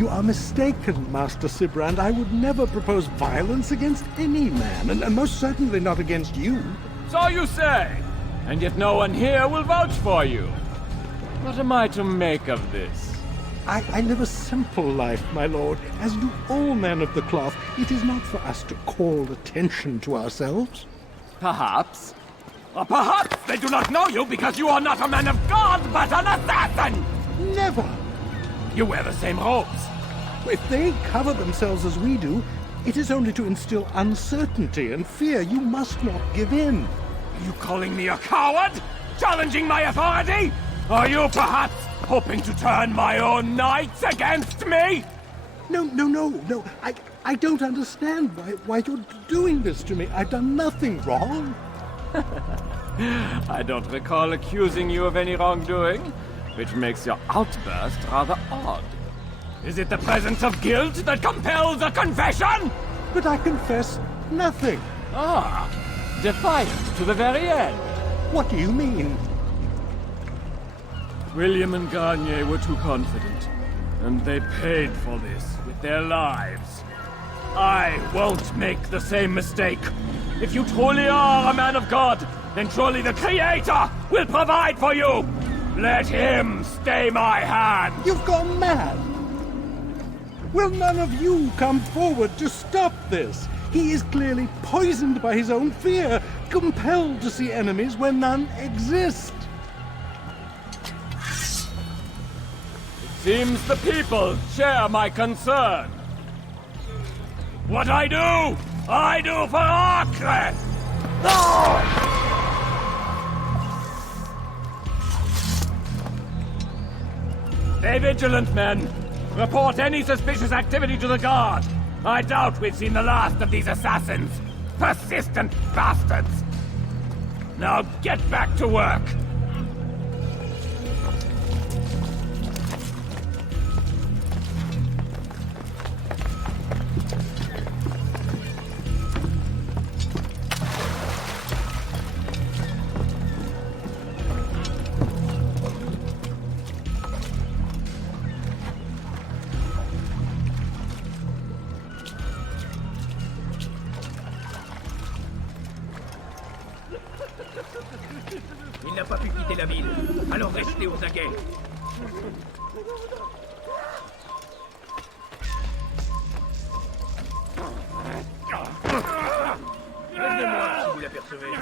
You are mistaken, Master Sibrand. I would never propose violence against any man, and most certainly not against you. So you say, and yet no one here will vouch for you. What am I to make of this? I live a simple life, my lord, as do all men of the cloth. It is not for us to call attention to ourselves. Perhaps. Or perhaps they do not know you because you are not a man of God, but an assassin! Never! You wear the same robes. If they cover themselves as we do, it is only to instill uncertainty and fear. You must not give in. Are you calling me a coward? Challenging my authority? Are you perhaps hoping to turn my own knights against me? No. I don't understand why you're doing this to me. I've done nothing wrong. I don't recall accusing you of any wrongdoing, which makes your outburst rather odd. Is it the presence of guilt that compels a confession? But I confess nothing. Ah, defiant to the very end. What do you mean? William and Garnier were too confident, and they paid for this with their lives. I won't make the same mistake. If you truly are a man of God, then surely the Creator will provide for you! Let him stay my hand! You've gone mad! Will none of you come forward to stop this? He is clearly poisoned by his own fear, compelled to see enemies where none exist. Seems the people share my concern. What I do for Arkleth! Stay vigilant, men. Report any suspicious activity to the guard. I doubt we've seen the last of these assassins. Persistent bastards. Now get back to work. Il n'a pas pu quitter la ville, alors restez aux aguets. Revenez-moi si vous l'apercevez.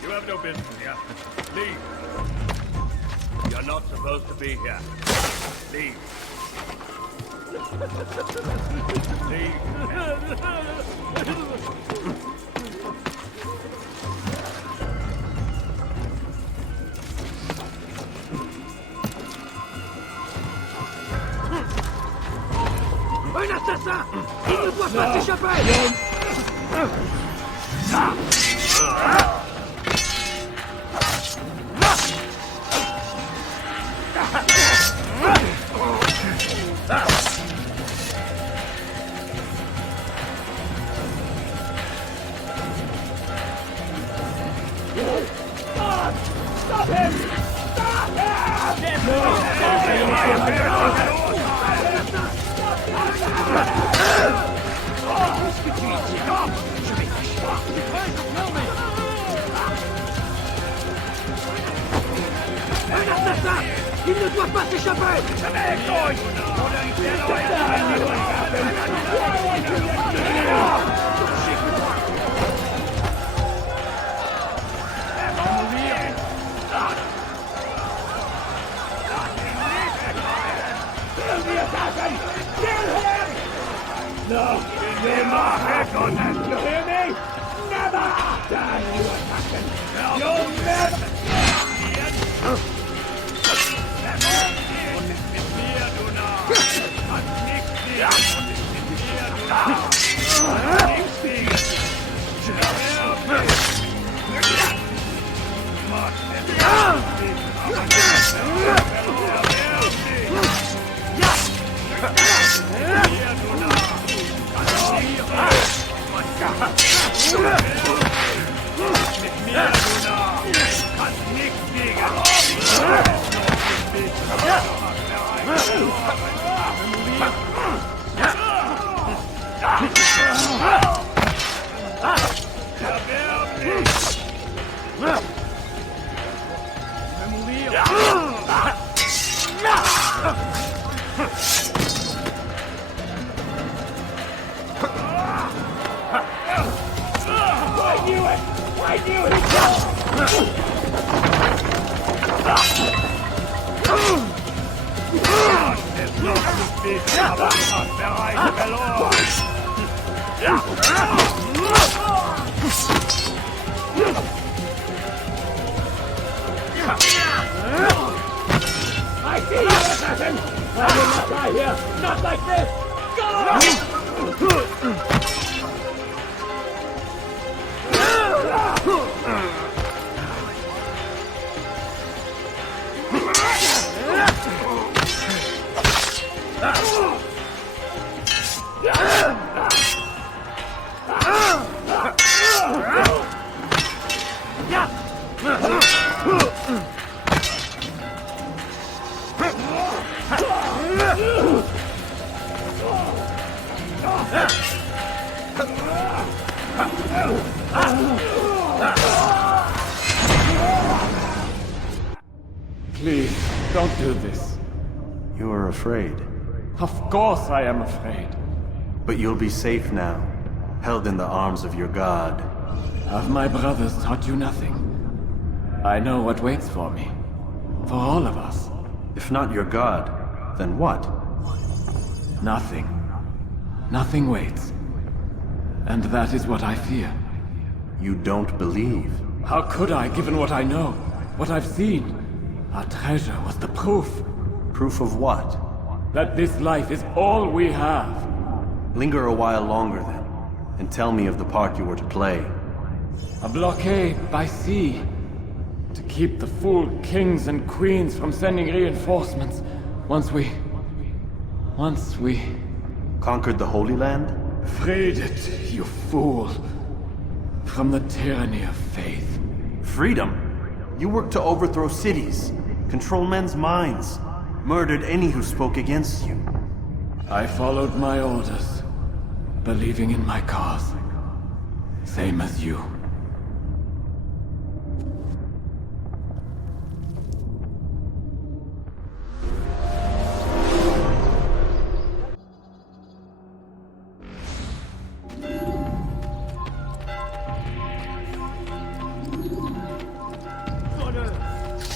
You have no business here. Leave. You're not supposed to be here. Leave. Un assassin! Il ne doit pas s'échapper! Stop him! Un assassin! Il ne doit pas s'échapper! No! You're not back on that! You hear me? Never! Damn you, assassin! You'll never... I see you, assassin! I will not die here! Not like this! Please, don't do this. You are afraid. Of course I am afraid. But you'll be safe now, held in the arms of your god. Have my brothers taught you nothing? I know what waits for me. For all of us. If not your god, then what? Nothing. Nothing waits. And that is what I fear. You don't believe. How could I, given what I know? What I've seen? Our treasure was the proof. Proof of what? That this life is all we have. Linger a while longer then, and tell me of the part you were to play. A blockade by sea. To keep the fool kings and queens from sending reinforcements. Once we... Conquered the Holy Land? freed it, you fool. From the tyranny of faith. Freedom? You worked to overthrow cities, control men's minds, murdered any who spoke against you. I followed my orders, believing in my cause. Same as you. Voleur,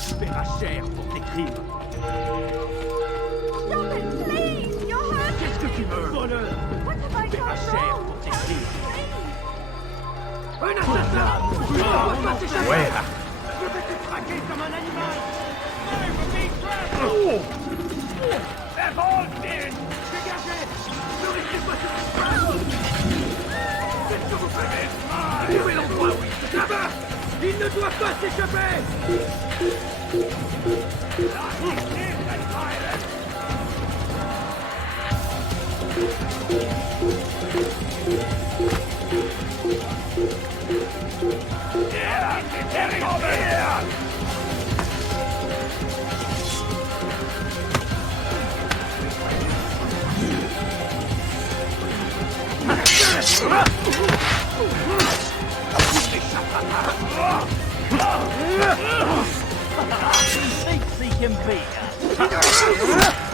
tu paieras cher pour tes crimes. Stop it, please! You're hurting Qu'est-ce que tu veux? Voleur, What have I tu paieras done cher wrong? pour tes crimes. Please! Un assassin! Tu ne peux pas t'échapper! Je vais te traquer comme un animal! They're all dead! Dégagez! Ne restez pas sur cette place! Qu'est-ce que vous faites? Où est l'endroit où il se là-bas? Il ne doit pas s'échapper!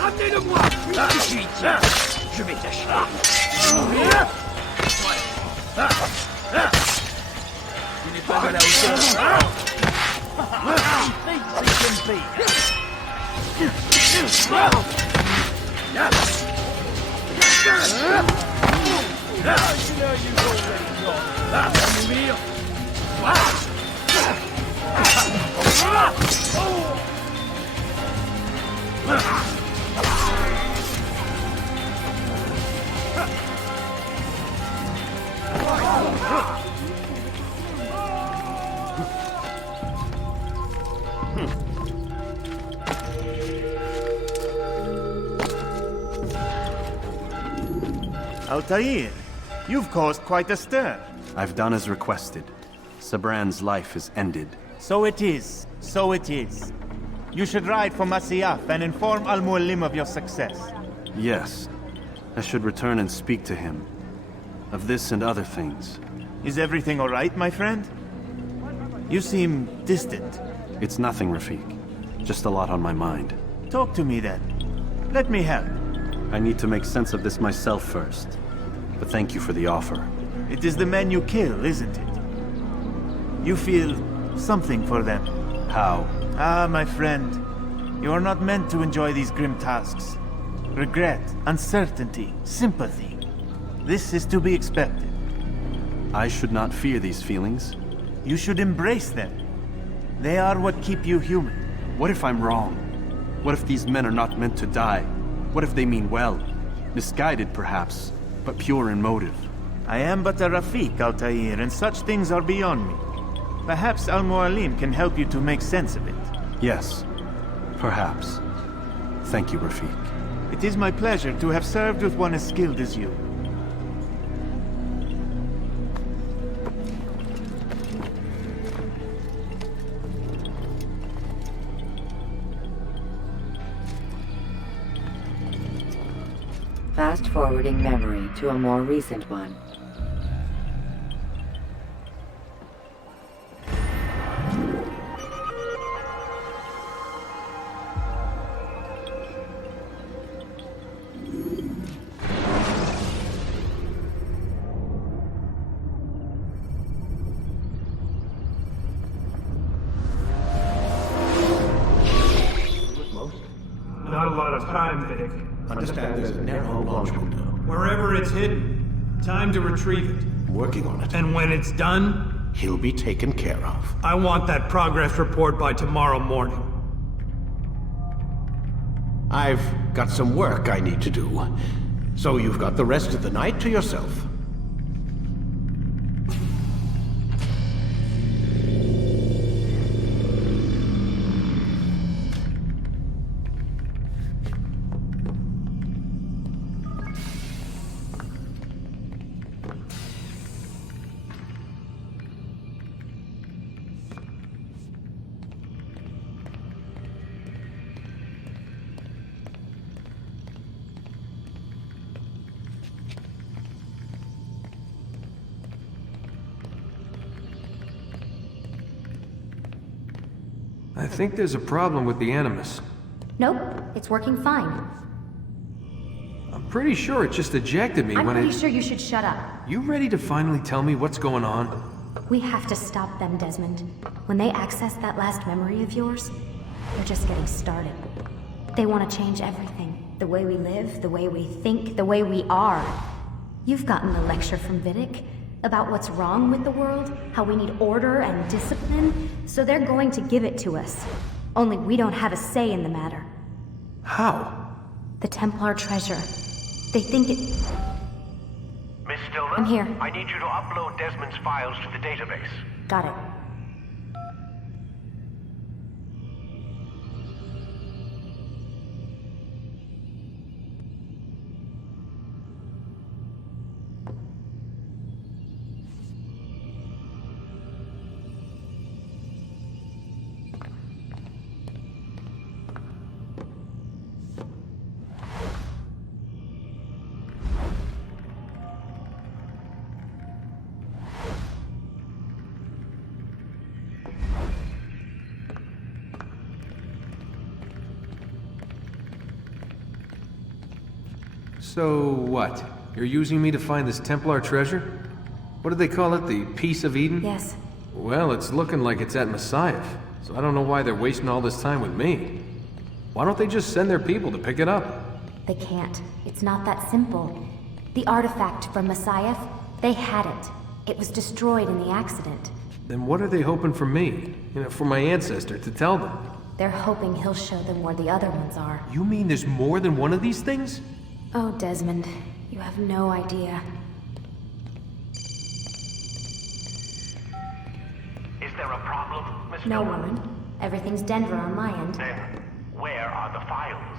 Ramenez-le-moi! Je suis tiens! Je vais t'acheter! Tu n'es pas à la hauteur! Mourir! Altair, you've caused quite a stir. I've done as requested. Sabran's life is ended. So it is. So it is. You should ride for Masyaf and inform Al-Mualim of your success. Yes. I should return and speak to him. Of this and other things. Is everything all right, my friend? You seem distant. It's nothing, Rafik. Just a lot on my mind. Talk to me then. Let me help. I need to make sense of this myself first. But thank you for the offer. It is the men you kill, isn't it? You feel something for them. How? Ah, my friend. You are not meant to enjoy these grim tasks. Regret, uncertainty, sympathy. This is to be expected. I should not fear these feelings. You should embrace them. They are what keep you human. What if I'm wrong? What if these men are not meant to die? What if they mean well? Misguided, perhaps, but pure in motive. I am but a Rafik, Altair, and such things are beyond me. Perhaps Al-Mualim can help you to make sense of it. Yes, perhaps. Thank you, Rafik. It is my pleasure to have served with one as skilled as you. Fast-forwarding memory to a more recent one. Not a lot of time, Vidic. Understand there's a narrow launch window. Wherever it's hidden, time to retrieve it. I'm working on it. And when it's done, He'll be taken care of. I want that progress report by tomorrow morning. I've got some work I need to do. So you've got the rest of the night to yourself. I think there's a problem with the Animus. Nope, it's working fine. I'm pretty sure it just ejected me I'm when pretty sure you should shut up. You ready to finally tell me what's going on? We have to stop them, Desmond. When they access that last memory of yours, they're just getting started. They want to change everything. The way we live, the way we think, the way we are. You've gotten the lecture from Vidic about what's wrong with the world, how we need order and discipline, so they're going to give it to us. Only we don't have a say in the matter. How? The Templar treasure. They think it... Miss Stillman? I'm here. I need you to upload Desmond's files to the database. Got it. So what? You're using me to find this Templar treasure? What do they call it? The Piece of Eden? Yes. Well, it's looking like it's at Masyaf, so I don't know why they're wasting all this time with me. Why don't they just send their people to pick it up? They can't. It's not that simple. The artifact from Masyaf, they had it. It was destroyed in the accident. Then what are they hoping for me? You know, for my ancestor to tell them? They're hoping he'll show them where the other ones are. You mean there's more than one of these things? Oh, Desmond, you have no idea. Is there a problem, Miss No, Stillman? woman. Everything's Denver on my end. Then, where are the files?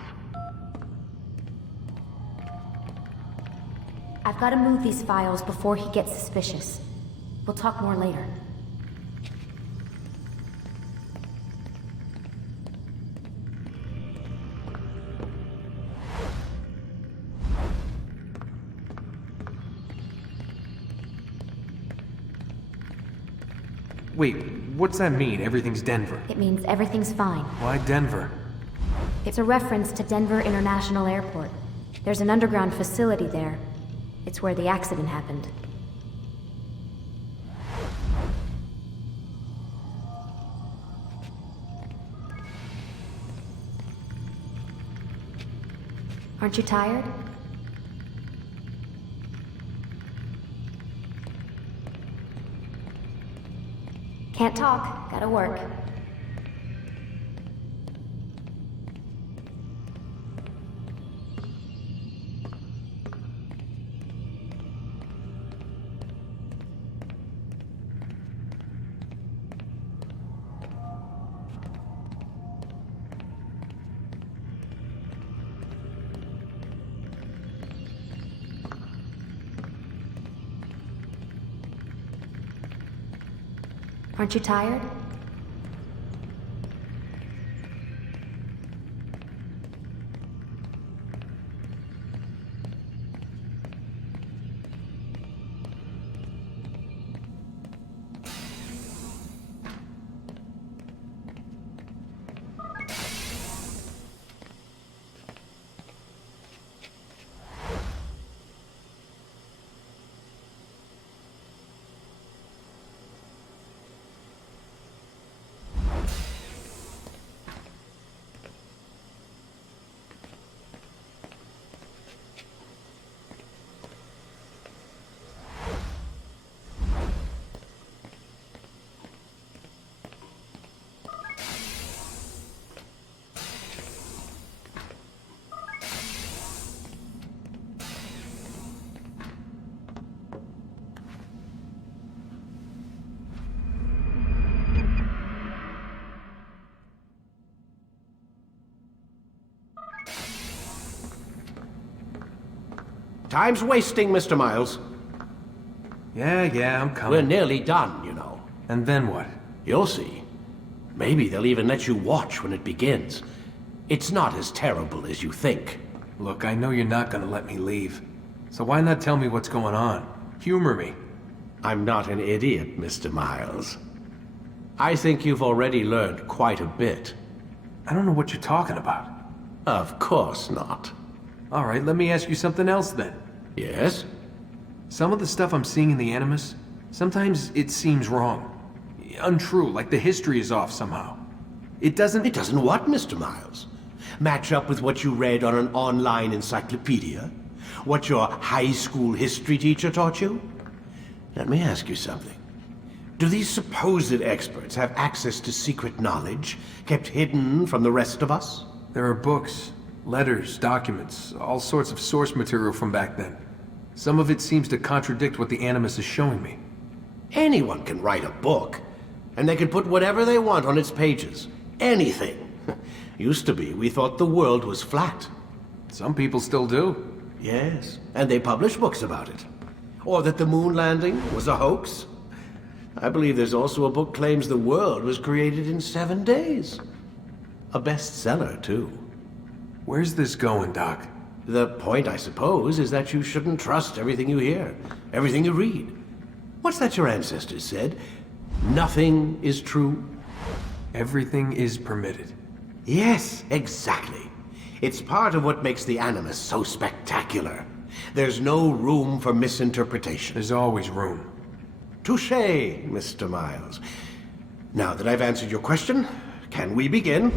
I've got to move these files before he gets suspicious. We'll talk more later. Wait, what's that mean, everything's Denver? It means everything's fine. Why Denver? It's a reference to Denver International Airport. There's an underground facility there. It's where the accident happened. Aren't you tired? Can't talk, gotta work. Aren't you tired? Time's wasting, Mr. Miles. Yeah, I'm coming. We're nearly done, you know. And then what? You'll see. Maybe they'll even let you watch when it begins. It's not as terrible as you think. Look, I know you're not gonna let me leave. So why not tell me what's going on? Humor me. I'm not an idiot, Mr. Miles. I think you've already learned quite a bit. I don't know what you're talking about. Of course not. All right, let me ask you something else then. Yes? Some of the stuff I'm seeing in the Animus, sometimes it seems wrong. Untrue, like the history is off somehow. It doesn't... It doesn't what, Mr. Miles? Match up with what you read on an online encyclopedia? What your high school history teacher taught you? Let me ask you something. Do these supposed experts have access to secret knowledge kept hidden from the rest of us? There are books, letters, documents, all sorts of source material from back then. Some of it seems to contradict what the Animus is showing me. Anyone can write a book, and they can put whatever they want on its pages. Anything. Used to be, we thought the world was flat. Some people still do. Yes, and they publish books about it. Or that the moon landing was a hoax. I believe there's also a book claims the world was created in 7 days. A bestseller, too. Where's this going, Doc? The point, I suppose, is that you shouldn't trust everything you hear, everything you read. What's that your ancestors said? Nothing is true? Everything is permitted. Yes, exactly. It's part of what makes the Animus so spectacular. There's no room for misinterpretation. There's always room. Touché, Mr. Miles. Now that I've answered your question, can we begin?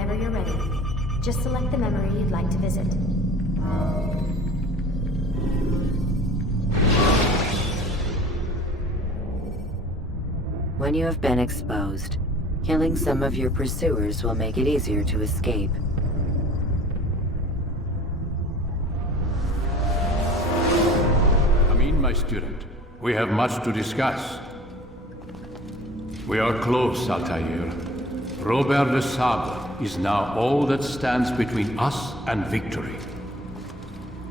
whenever you're ready. Just select the memory you'd like to visit. When you have been exposed, killing some of your pursuers will make it easier to escape. Come in, my student. We have much to discuss. We are close, Altair. Robert Le Sabre is now all that stands between us and victory.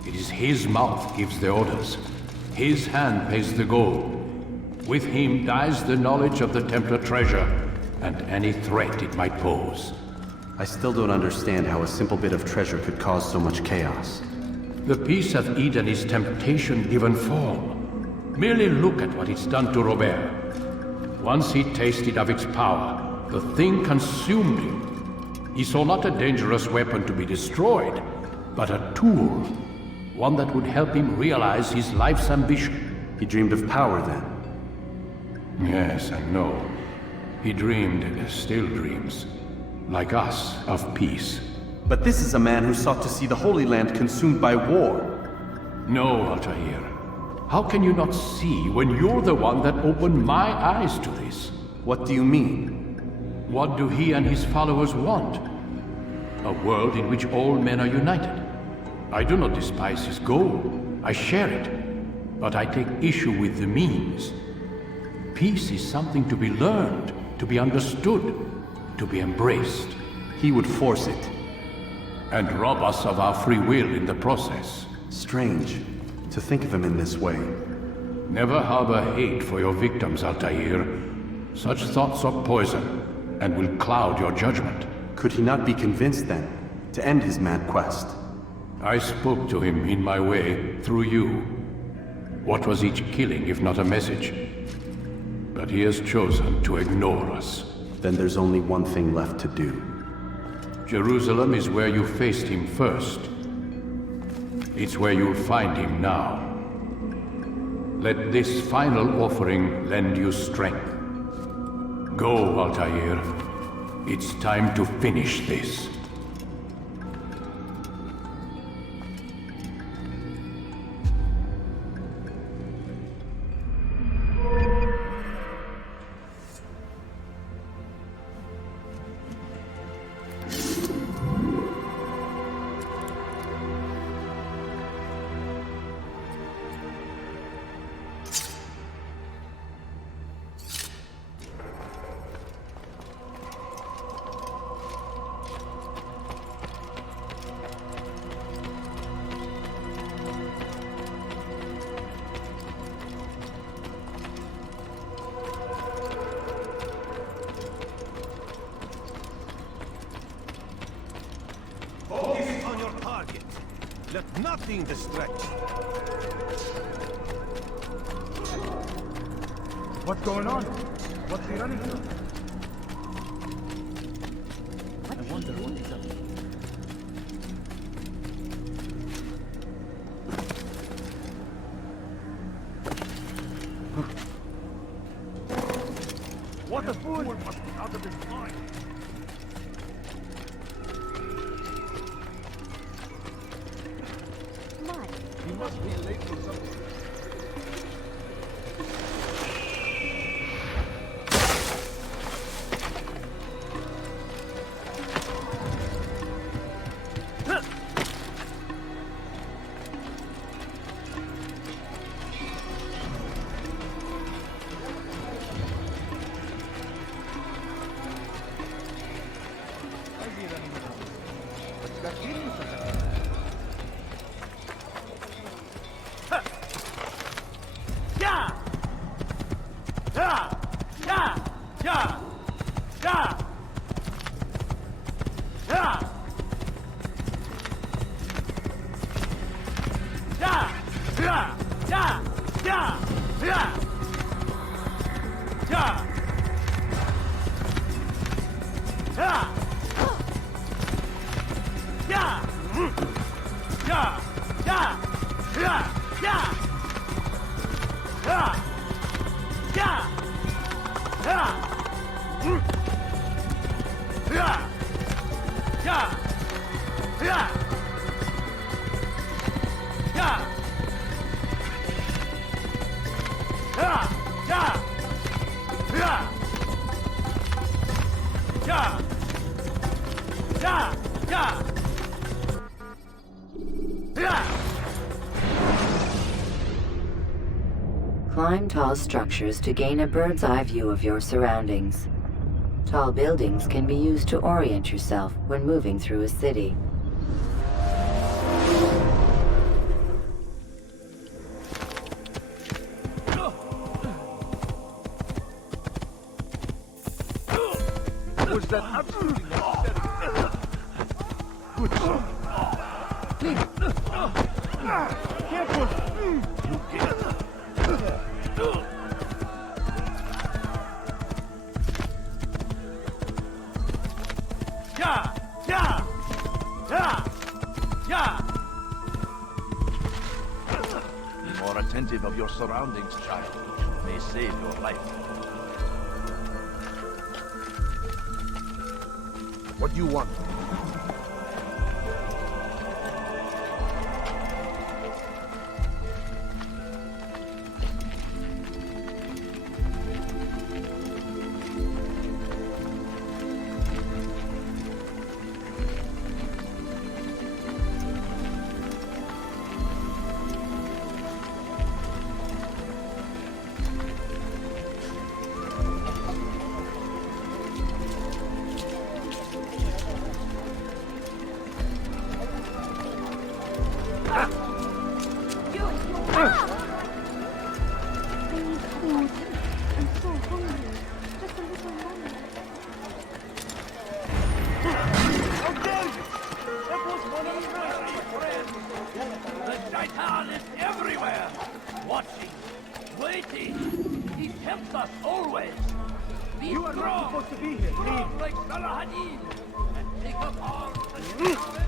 It is his mouth gives the orders. His hand pays the gold. With him dies the knowledge of the Templar treasure, and any threat it might pose. I still don't understand how a simple bit of treasure could cause so much chaos. The Peace of Eden is temptation given form. Merely look at what it's done to Robert. Once he tasted of its power, the thing consumed him. He saw not a dangerous weapon to be destroyed, but a tool. One that would help him realize his life's ambition. He dreamed of power then? Yes, I know. He dreamed, still dreams, like us, of peace. But this is a man who sought to see the Holy Land consumed by war. No, Altair. How can you not see when you're the one that opened my eyes to this? What do you mean? What do he and his followers want? A world in which all men are united. I do not despise his goal. I share it. But I take issue with the means. Peace is something to be learned, to be understood, to be embraced. He would force it. And rob us of our free will in the process. Strange, to think of him in this way. Never harbor hate for your victims, Altair. Such thoughts are poison, and will cloud your judgment. Could he not be convinced, then, to end his mad quest? I spoke to him in my way, through you. What was each killing if not a message? But he has chosen to ignore us. Then there's only one thing left to do. Jerusalem is where you faced him first. It's where you'll find him now. Let this final offering lend you strength. Go, Altair. It's time to finish this. Focus on your target. Let nothing distract you. What's going on? What's he running from? I wonder what he's up to. What a fool must be out of his mind. He must be late for something. Yeah! Yeah! Yeah! Yeah! Yeah! Yeah! Yeah! Yeah! Yeah! Yeah! Climb tall structures to gain a bird's eye view of your surroundings. Tall buildings can be used to orient yourself when moving through a city. Was that absolutely necessary? Good shot. Careful! You get it. Yeah! Yeah! Yeah! Yeah! Be more attentive of your surroundings, child. May save your life. What do you want? The Shaitan is everywhere! Watching, waiting. He tempts us always. Be You are not strong, supposed to be here. strong like Salah Hadid, and take up arms against